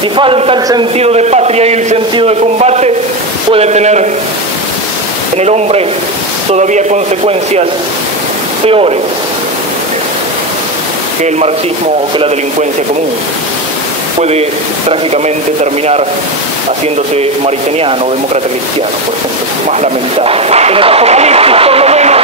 si falta el sentido de patria y el sentido de combate, puede tener en el hombre todavía consecuencias peores que el marxismo o que la delincuencia común. Puede trágicamente terminar haciéndose mariteniano o demócrata cristiano, por ejemplo, más lamentable. En el Apocalipsis, por lo menos,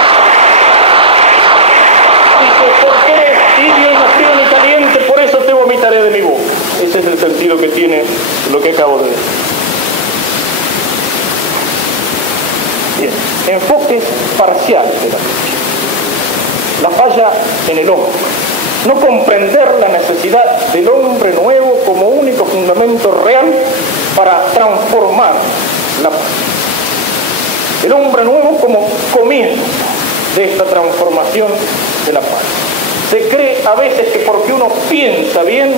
dice: porque eres tibio y no frío ni caliente, por eso te vomitaré de mi boca. Ese es el sentido que tiene lo que acabo de decir. Bien, enfoques parciales de la lucha. La falla en el hombre. No comprender la necesidad del hombre nuevo como único fundamento real para transformar la paz. El hombre nuevo como comienzo de esta transformación de la paz. Se cree a veces que porque uno piensa bien,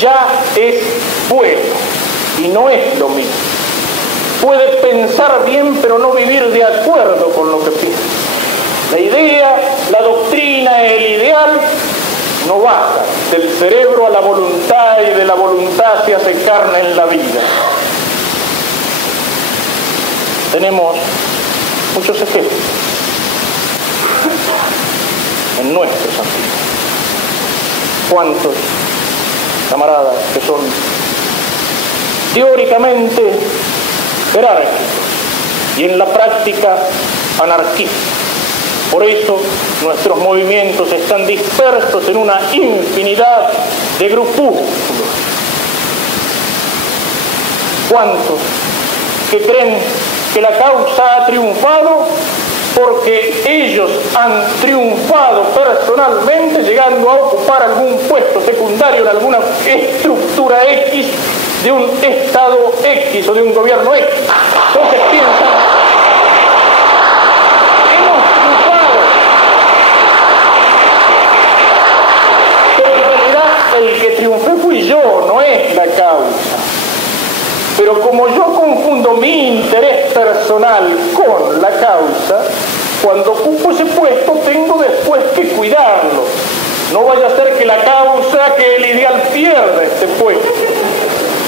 ya es bueno, y no es lo mismo. Puede pensar bien, pero no vivir de acuerdo con lo que piensa. La idea, la doctrina, el ideal no baja del cerebro a la voluntad y de la voluntad se hace carne en la vida. Tenemos muchos ejemplos en nuestros amigos. ¿Cuántos camaradas que son teóricamente jerárquicos y en la práctica anarquistas? Por eso nuestros movimientos están dispersos en una infinidad de grupúsculos. ¿Cuántos que creen que la causa ha triunfado porque ellos han triunfado personalmente llegando a ocupar algún puesto secundario en alguna estructura X de un Estado X o de un gobierno X? Entonces piensan: el que triunfé fui yo, no es la causa. Pero como yo confundo mi interés personal con la causa, cuando ocupo ese puesto tengo después que cuidarlo. No vaya a ser que la causa, que el ideal pierda este puesto.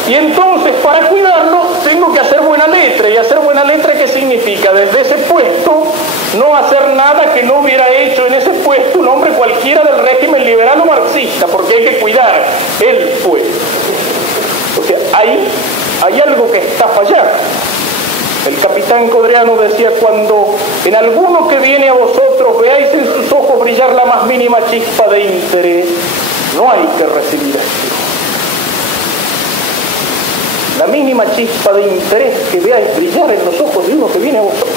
Y entonces para cuidarlo tengo que hacer buena letra. ¿Y hacer buena letra qué significa? Desde ese puesto no hacer nada que no hubiera hecho en ese puesto un hombre cualquiera del régimen liberal o marxista, porque hay que cuidar el puesto. O sea, ahí hay algo que está fallando. El capitán Codreanu decía: cuando en alguno que viene a vosotros veáis en sus ojos brillar la más mínima chispa de interés, no hay que recibir esto. La mínima chispa de interés que veáis brillar en los ojos de uno que viene a vosotros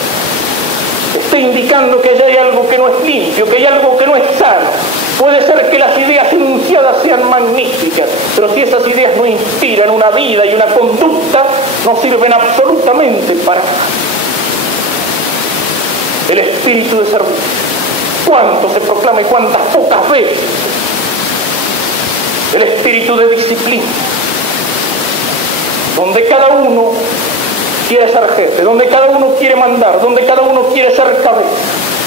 está indicando que allá hay algo que no es limpio, que hay algo que no es sano. Puede ser que las ideas enunciadas sean magníficas, pero si esas ideas no inspiran una vida y una conducta, no sirven absolutamente para nada. El espíritu de servicio. ¿Cuánto se proclama y cuántas pocas veces? El espíritu de disciplina, donde cada uno quiere ser jefe, donde cada uno quiere mandar, donde cada uno quiere ser cabeza,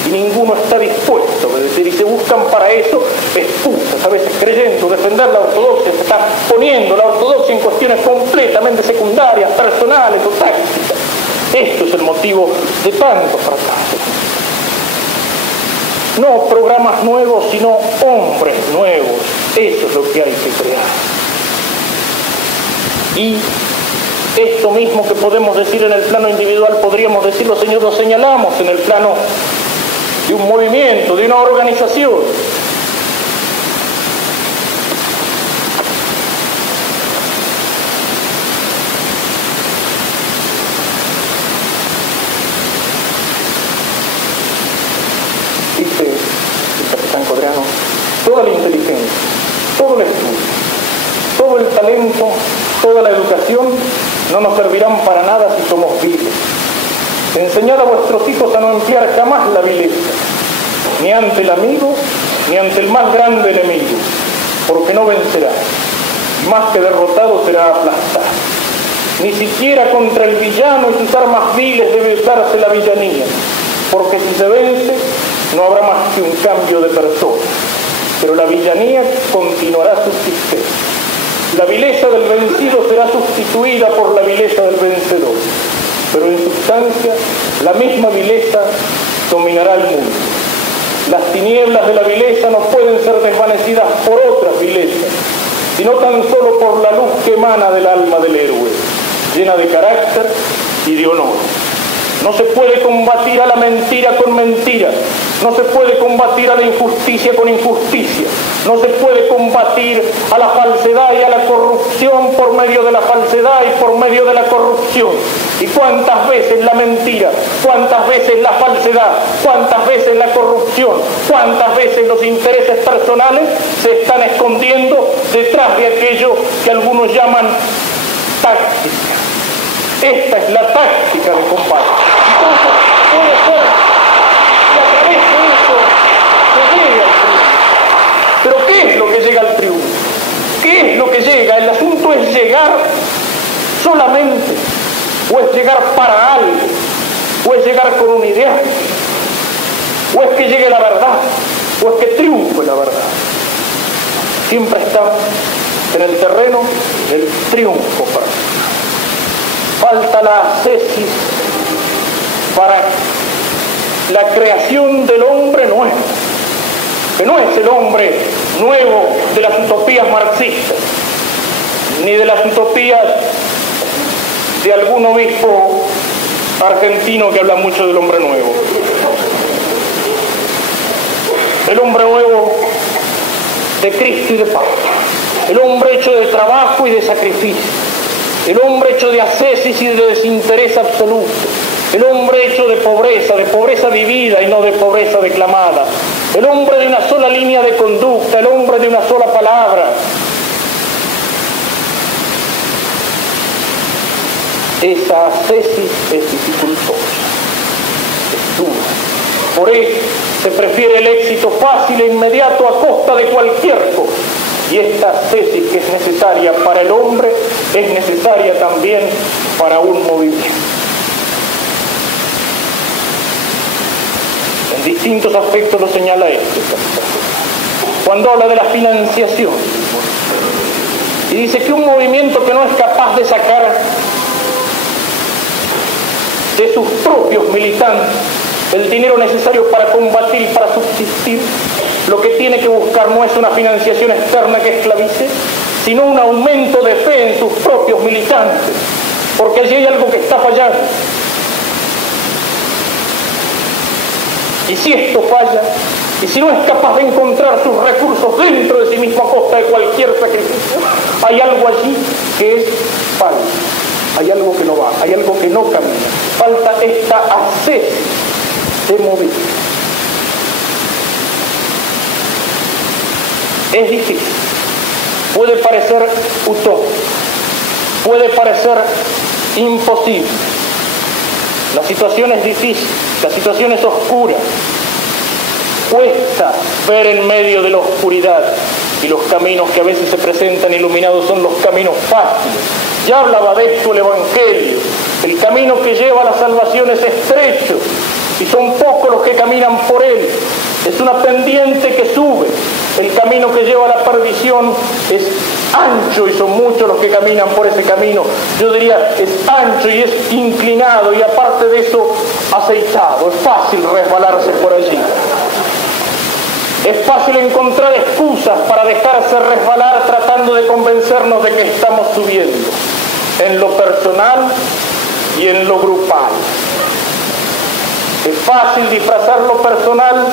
y ninguno está dispuesto, es decir, y se buscan para eso excusas, a veces creyendo defender la ortodoxia, se está poniendo la ortodoxia en cuestiones completamente secundarias, personales o tácticas. Esto es el motivo de tantos fracasos. No programas nuevos, sino hombres nuevos. Eso es lo que hay que crear. Y esto mismo que podemos decir en el plano individual, podríamos decirlo, señor, lo señalamos en el plano de un movimiento, de una organización. Dice el capitán Codreanu: toda la inteligencia, todo el estudio, todo el talento, toda la educación no nos servirán para nada si somos viles. Enseñad a vuestros hijos a no emplear jamás la vileza, ni ante el amigo, ni ante el más grande enemigo, porque no vencerá, y más que derrotado será aplastado. Ni siquiera contra el villano y sus armas viles debe usarse la villanía, porque si se vence, no habrá más que un cambio de persona, pero la villanía continuará subsistiendo. La vileza del vencido será sustituida por la vileza del vencedor, pero en sustancia la misma vileza dominará el mundo. Las tinieblas de la vileza no pueden ser desvanecidas por otras vilezas, sino tan solo por la luz que emana del alma del héroe, llena de carácter y de honor. No se puede combatir a la mentira con mentira, no se puede combatir a la injusticia con injusticia, no se puede combatir a la falsedad y a la corrupción por medio de la falsedad y por medio de la corrupción. ¿Y cuántas veces la mentira, cuántas veces la falsedad, cuántas veces la corrupción, cuántas veces los intereses personales se están escondiendo detrás de aquello que algunos llaman táctica? Esta es la táctica de combate. Entonces, puede ser que a través de eso se llegue al triunfo. Pero ¿qué es lo que llega al triunfo? ¿Qué es lo que llega? El asunto es llegar solamente, o es llegar para algo, o es llegar con un ideal, o es que llegue la verdad, o es que triunfe la verdad. Siempre estamos en el terreno del triunfo personal. Falta la ascesis para la creación del hombre nuevo, que no es el hombre nuevo de las utopías marxistas, ni de las utopías de algún obispo argentino que habla mucho del hombre nuevo. El hombre nuevo de Cristo y de paz, el hombre hecho de trabajo y de sacrificio, el hombre hecho de ascesis y de desinterés absoluto, el hombre hecho de pobreza vivida y no de pobreza declamada, el hombre de una sola línea de conducta, el hombre de una sola palabra. Esa ascesis es dificultosa, es dura. Por eso se prefiere el éxito fácil e inmediato a costa de cualquier cosa. Y esta ascesis que es necesaria para el hombre es necesaria también para un movimiento. En distintos aspectos lo señala este. Cuando habla de la financiación y dice que un movimiento que no es capaz de sacar de sus propios militantes el dinero necesario para combatir y para subsistir, lo que tiene que buscar no es una financiación externa que esclavice, sino un aumento de fe en sus propios militantes, porque allí hay algo que está fallando. Y si esto falla, y si no es capaz de encontrar sus recursos dentro de sí mismo a costa de cualquier sacrificio, hay algo allí que es falso, hay algo que no va, hay algo que no camina. Falta esta ascesis de mover. Es difícil, puede parecer utópico, puede parecer imposible. La situación es difícil, la situación es oscura. Cuesta ver en medio de la oscuridad, y los caminos que a veces se presentan iluminados son los caminos fáciles. Ya hablaba de esto el Evangelio. El camino que lleva a la salvación es estrecho y son pocos los que caminan por él. Es una pendiente que sube. El camino que lleva a la perdición es ancho y son muchos los que caminan por ese camino. Yo diría, es ancho y es inclinado y aparte de eso, aceitado. Es fácil resbalarse por allí. Es fácil encontrar excusas para dejarse resbalar tratando de convencernos de que estamos subiendo, en lo personal y en lo grupal. Es fácil disfrazar lo personal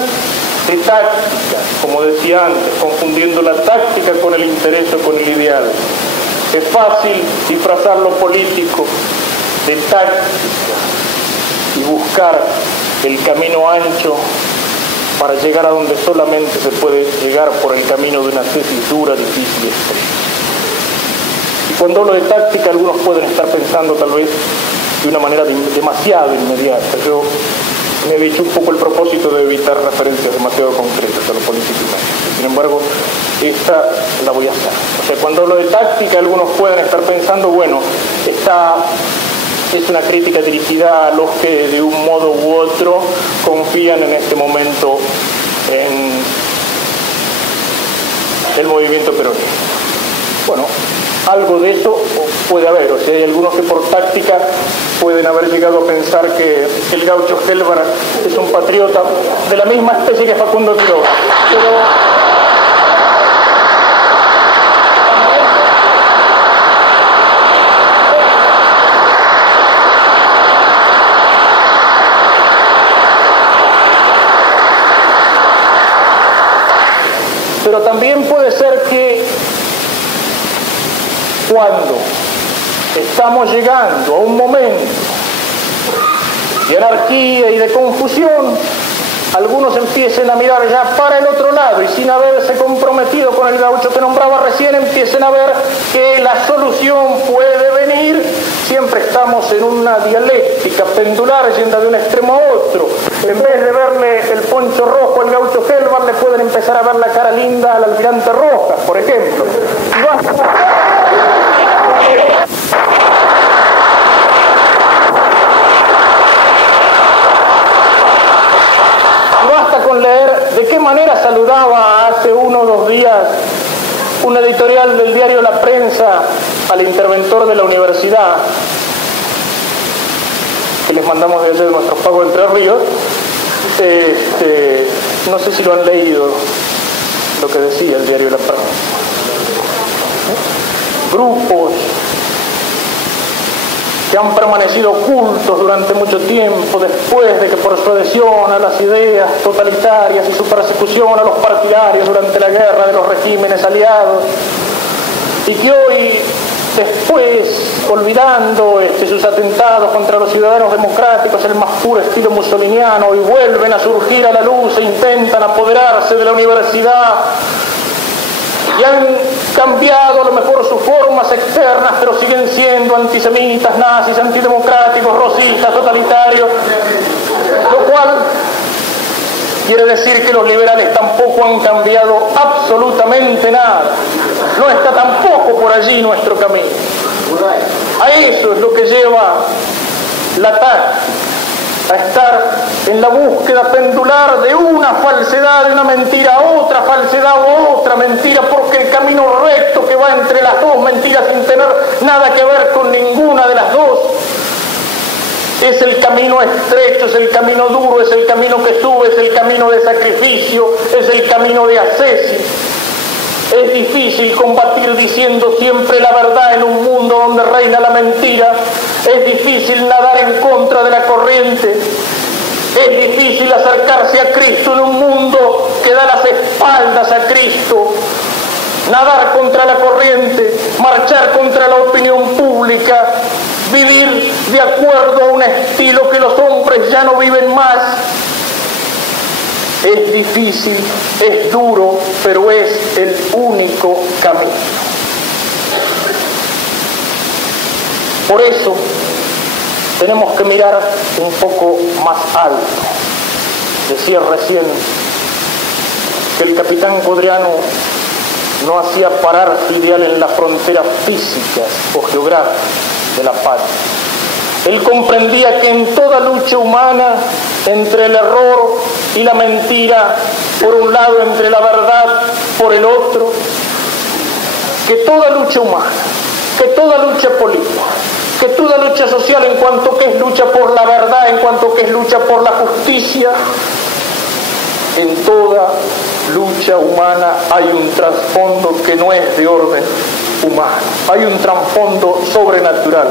de táctica, como decía antes, confundiendo la táctica con el interés o con el ideal. Es fácil disfrazar lo político de táctica y buscar el camino ancho para llegar a donde solamente se puede llegar por el camino de una tesis dura, difícil y estrecha. Y cuando hablo de táctica, algunos pueden estar pensando tal vez de una manera demasiado inmediata. Yo me he dicho un poco el propósito de evitar referencias demasiado concretas a lo político y mágico. Sin embargo, esta la voy a hacer. O sea, cuando hablo de táctica, algunos pueden estar pensando, bueno, esta es una crítica dirigida a los que de un modo u otro confían en este momento en el movimiento peronista. Bueno, algo de eso puede haber. O sea, hay algunos que por táctica pueden haber llegado a pensar que el gaucho Gelbar es un patriota de la misma especie que Facundo Quiroga. Pero también puede ser que cuando estamos llegando a un momento de anarquía y de confusión, algunos empiecen a mirar ya para el otro lado y sin haberse comprometido con el gaucho que nombraba recién, empiecen a ver que la solución puede venir. Siempre estamos en una dialéctica pendular yendo de un extremo a otro. En vez de verle el poncho rojo al gaucho Gelbar, le pueden empezar a ver la cara linda al almirante Rojas, por ejemplo. Basta con leer de qué manera saludaba hace 1 o 2 días un editorial del diario La Prensa al interventor de la universidad, que les mandamos desde nuestros pagos Entre Ríos. No sé si lo han leído, lo que decía el diario La Prensa. Grupos que han permanecido ocultos durante mucho tiempo después de que por su adhesión a las ideas totalitarias y su persecución a los partidarios durante la guerra de los regímenes aliados, y que hoy, después, olvidando sus atentados contra los ciudadanos democráticos, el más puro estilo mussoliniano, y vuelven a surgir a la luz e intentan apoderarse de la universidad, y han cambiado a lo mejor sus formas externas, pero siguen siendo antisemitas, nazis, antidemocráticos, rosistas, totalitarios, lo cual quiere decir que los liberales tampoco han cambiado absolutamente nada. No está tampoco por allí nuestro camino. A eso es lo que lleva la táctica, a estar en la búsqueda pendular de una falsedad, de una mentira a otra falsedad o otra mentira, porque el camino recto que va entre las dos mentiras sin tener nada que ver con ninguna de las dos es el camino estrecho, es el camino duro, es el camino que sube, es el camino de sacrificio, es el camino de ascesis. Es difícil combatir diciendo siempre la verdad en un mundo donde reina la mentira. Es difícil nadar en contra de la corriente. Es difícil acercarse a Cristo en un mundo que da las espaldas a Cristo. Nadar contra la corriente, marchar contra la opinión pública, vivir de acuerdo a un estilo que los hombres ya no viven más. Es difícil, es duro, pero es el único camino. Por eso tenemos que mirar un poco más alto. Decía recién que el capitán Codreanu no hacía parar su ideal en las fronteras físicas o geográficas de la patria. Él comprendía que en toda lucha humana, entre el error y la mentira, por un lado, entre la verdad, por el otro, que toda lucha humana, que toda lucha política, que toda lucha social, en cuanto que es lucha por la verdad, en cuanto que es lucha por la justicia, en toda lucha humana hay un trasfondo que no es de orden humano, hay un trasfondo sobrenatural,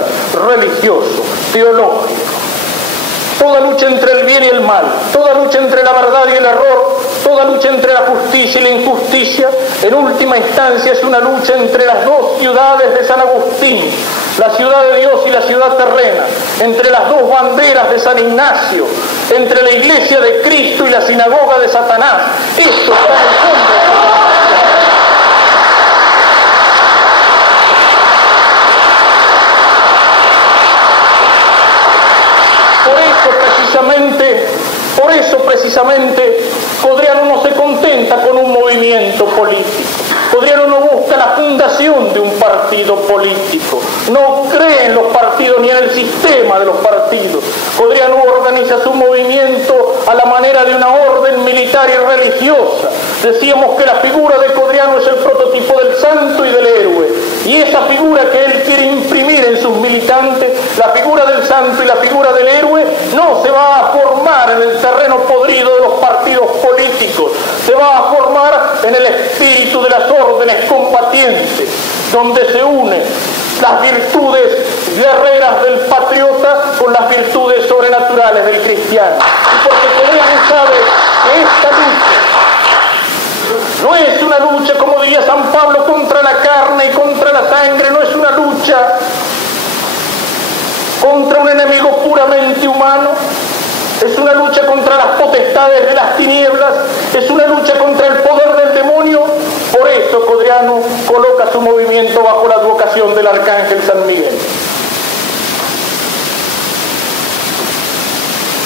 religioso, teológico. Toda lucha entre el bien y el mal, toda lucha entre la verdad y el error, toda lucha entre la justicia y la injusticia, en última instancia es una lucha entre las dos ciudades de San Agustín, la ciudad de Dios y la ciudad terrena, entre las dos banderas de San Ignacio, entre la iglesia de Cristo y la sinagoga de Satanás. Esto está en el fondo. Por eso precisamente, Codreanu no se contenta con un movimiento político. Codreanu no busca la fundación de un partido político. No cree en los partidos ni en el sistema de los partidos. Codreanu organiza su movimiento a la manera de una orden militar y religiosa. Decíamos que la figura de Codreanu es el prototipo del santo y del héroe. Y esa figura que él quiere imprimir en sus militantes, la figura del santo y la figura del héroe, no se va a formar en el terreno podrido de los partidos políticos, se va a formar en el espíritu de las órdenes combatientes, donde se unen las virtudes guerreras del patriota con las virtudes sobrenaturales del cristiano. Y porque Codreanu sabe que esta lucha no es una lucha, como diría San Pablo, contra la carne y contra la sangre, no es una lucha contra un enemigo puramente humano, es una lucha contra las potestades de las tinieblas, es una lucha contra el poder del demonio. Por eso Codreanu coloca su movimiento bajo la advocación del arcángel San Miguel.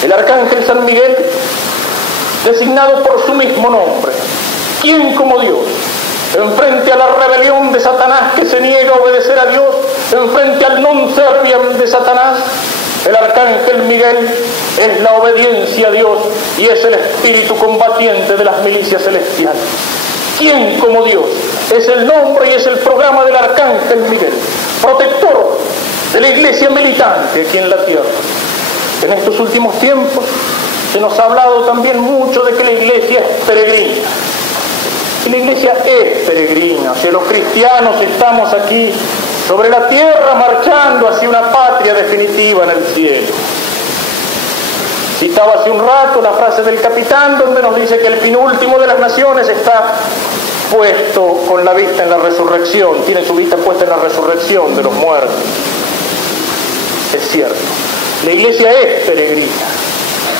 El arcángel San Miguel, designado por su mismo nombre, ¿quién como Dios? Enfrente a la rebelión de Satanás que se niega a obedecer a Dios, enfrente al non serviam de Satanás, el arcángel Miguel es la obediencia a Dios y es el espíritu combatiente de las milicias celestiales. ¿Quién como Dios? Es el nombre y es el programa del arcángel Miguel, protector de la iglesia militante aquí en la tierra. En estos últimos tiempos se nos ha hablado también mucho de que la iglesia es peregrina. Y la iglesia es peregrina, si los cristianos estamos aquí sobre la tierra marchando hacia una patria definitiva en el cielo. Citaba hace un rato la frase del capitán donde nos dice que el fin último de las naciones está puesto con la vista en la resurrección, tiene su vista puesta en la resurrección de los muertos. Es cierto, la iglesia es peregrina,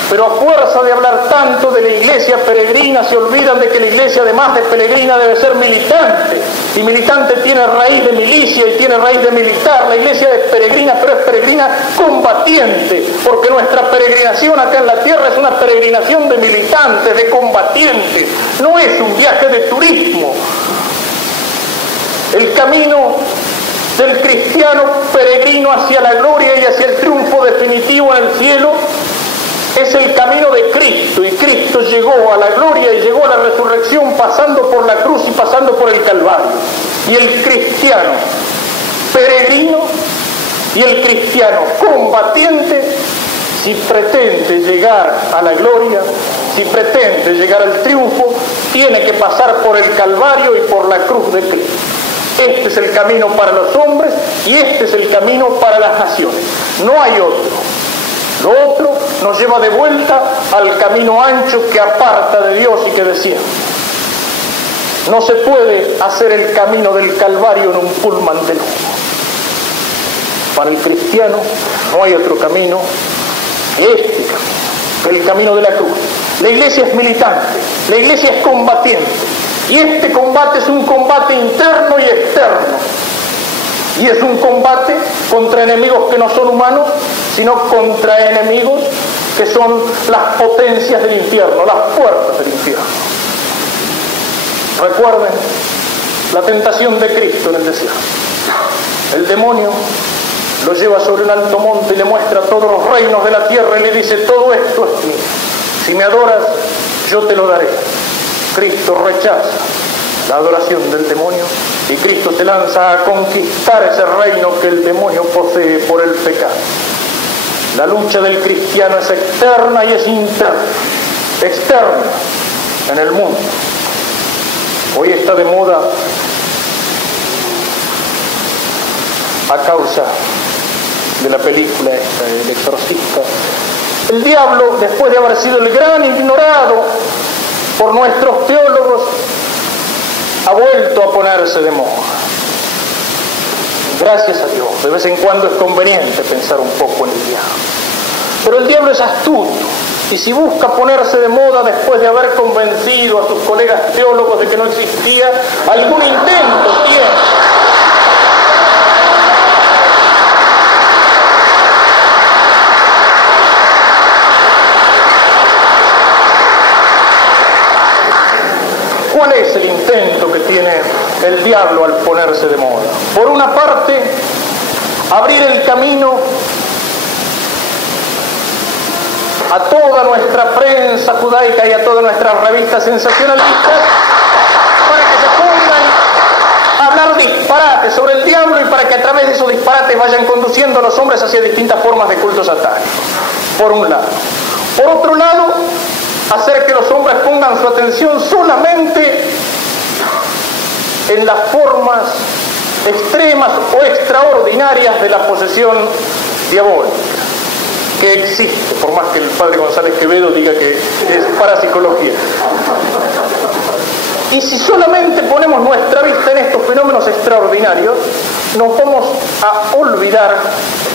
pero a fuerza de hablar tanto de la iglesia peregrina se olvidan de que la iglesia además de peregrina debe ser militante, y militante tiene raíz de milicia y tiene raíz de militar. La iglesia es peregrina, pero es peregrina combatiente, porque nuestra peregrinación acá en la tierra es una peregrinación de militantes, de combatientes, no es un viaje de turismo. El camino del cristiano peregrino hacia la gloria y hacia el triunfo definitivo en el cielo es el camino de Cristo, y Cristo llegó a la gloria y llegó a la resurrección pasando por la cruz y pasando por el Calvario. Y el cristiano peregrino y el cristiano combatiente, si pretende llegar a la gloria, si pretende llegar al triunfo, tiene que pasar por el Calvario y por la cruz de Cristo. Este es el camino para los hombres y este es el camino para las naciones. No hay otro. Lo otro nos lleva de vuelta al camino ancho que aparta de Dios y que desciende. No se puede hacer el camino del Calvario en un pullman de lujo. Para el cristiano no hay otro camino que este camino, el camino de la cruz. La iglesia es militante, la iglesia es combatiente, y este combate es un combate interno y externo. Y es un combate contra enemigos que no son humanos, sino contra enemigos que son las potencias del infierno, las fuerzas del infierno. Recuerden la tentación de Cristo en el desierto. El demonio lo lleva sobre un alto monte y le muestra todos los reinos de la tierra y le dice: todo esto es mío. Si me adoras, yo te lo daré. Cristo rechaza la adoración del demonio y Cristo se lanza a conquistar ese reino que el demonio posee por el pecado. La lucha del cristiano es externa y es interna. Externa en el mundo. Hoy está de moda, a causa de la película esta, El Exorcista, el diablo, después de haber sido el gran ignorado por nuestros teólogos, ha vuelto a ponerse de moda. Gracias a Dios, de vez en cuando es conveniente pensar un poco en el diablo. Pero el diablo es astuto, y si busca ponerse de moda después de haber convencido a sus colegas teólogos de que no existía, algún intento tiene. ¿Cuál es el intento que tiene el diablo al ponerse de moda? Por una parte, abrir el camino a toda nuestra prensa judaica y a todas nuestras revistas sensacionalistas para que se pongan a hablar disparates sobre el diablo vayan conduciendo a los hombres hacia distintas formas de culto satánico, por un lado. Por otro lado, hacer que los hombres pongan su atención solamente en las formas extremas o extraordinarias de la posesión diabólica que existe, por más que el padre González Quevedo diga que es parapsicología. Y si solamente ponemos nuestra vista en estos fenómenos extraordinarios, nos vamos a olvidar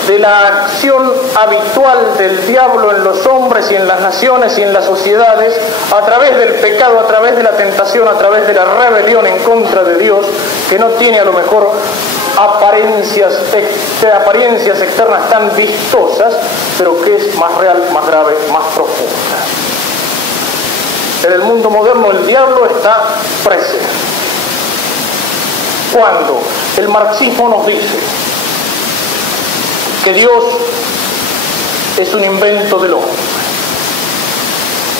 de la acción habitual del diablo en los hombres y en las naciones y en las sociedades, a través del pecado, a través de la tentación, a través de la rebelión en contra de Dios, que no tiene a lo mejor apariencias externas tan vistosas, pero que es más real, más grave, más profunda. En el mundo moderno el diablo está presente. Cuando el marxismo nos dice que Dios es un invento del hombre,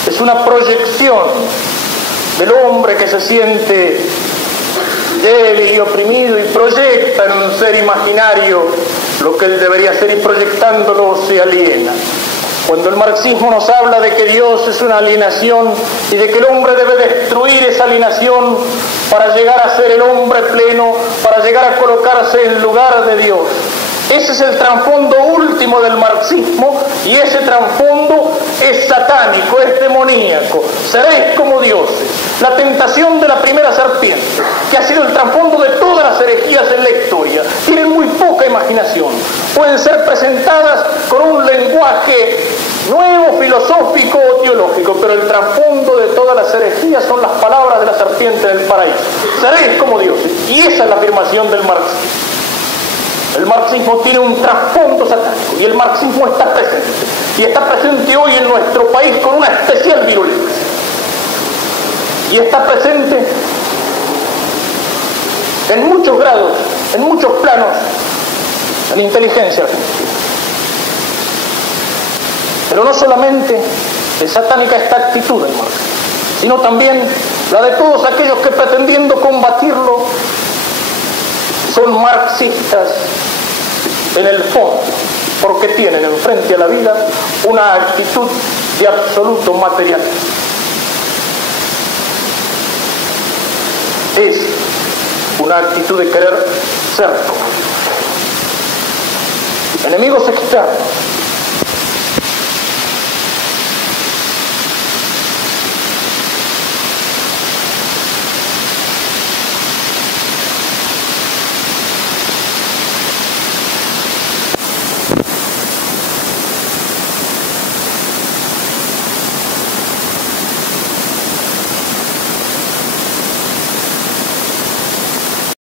es una proyección del hombre que se siente débil y oprimido y proyecta en un ser imaginario lo que él debería ser, y proyectándolo se aliena. Cuando el marxismo nos habla de que Dios es una alienación y de que el hombre debe destruir esa alienación para llegar a ser el hombre pleno, para llegar a colocarse en lugar de Dios. Ese es el trasfondo último del marxismo, y ese trasfondo es satánico, es demoníaco. Seréis como dioses. La tentación de la primera serpiente, que ha sido el trasfondo de todas las herejías en la historia, tienen muy poca imaginación. Pueden ser presentadas con un lenguaje nuevo, filosófico o teológico, pero el trasfondo de todas las herejías son las palabras de la serpiente del paraíso. Seréis como dioses. Y esa es la afirmación del marxismo. El marxismo tiene un trasfondo satánico, y el marxismo está presente. Y está presente hoy en nuestro país con una especial virulencia. Y está presente en muchos grados, en muchos planos, en inteligencia argentina. Pero no solamente es satánica esta actitud del marxismo, sino también la de todos aquellos que, pretendiendo combatirlo, son marxistas en el fondo, porque tienen enfrente a la vida una actitud de absoluto materialismo. Es una actitud de querer ser como enemigos externos,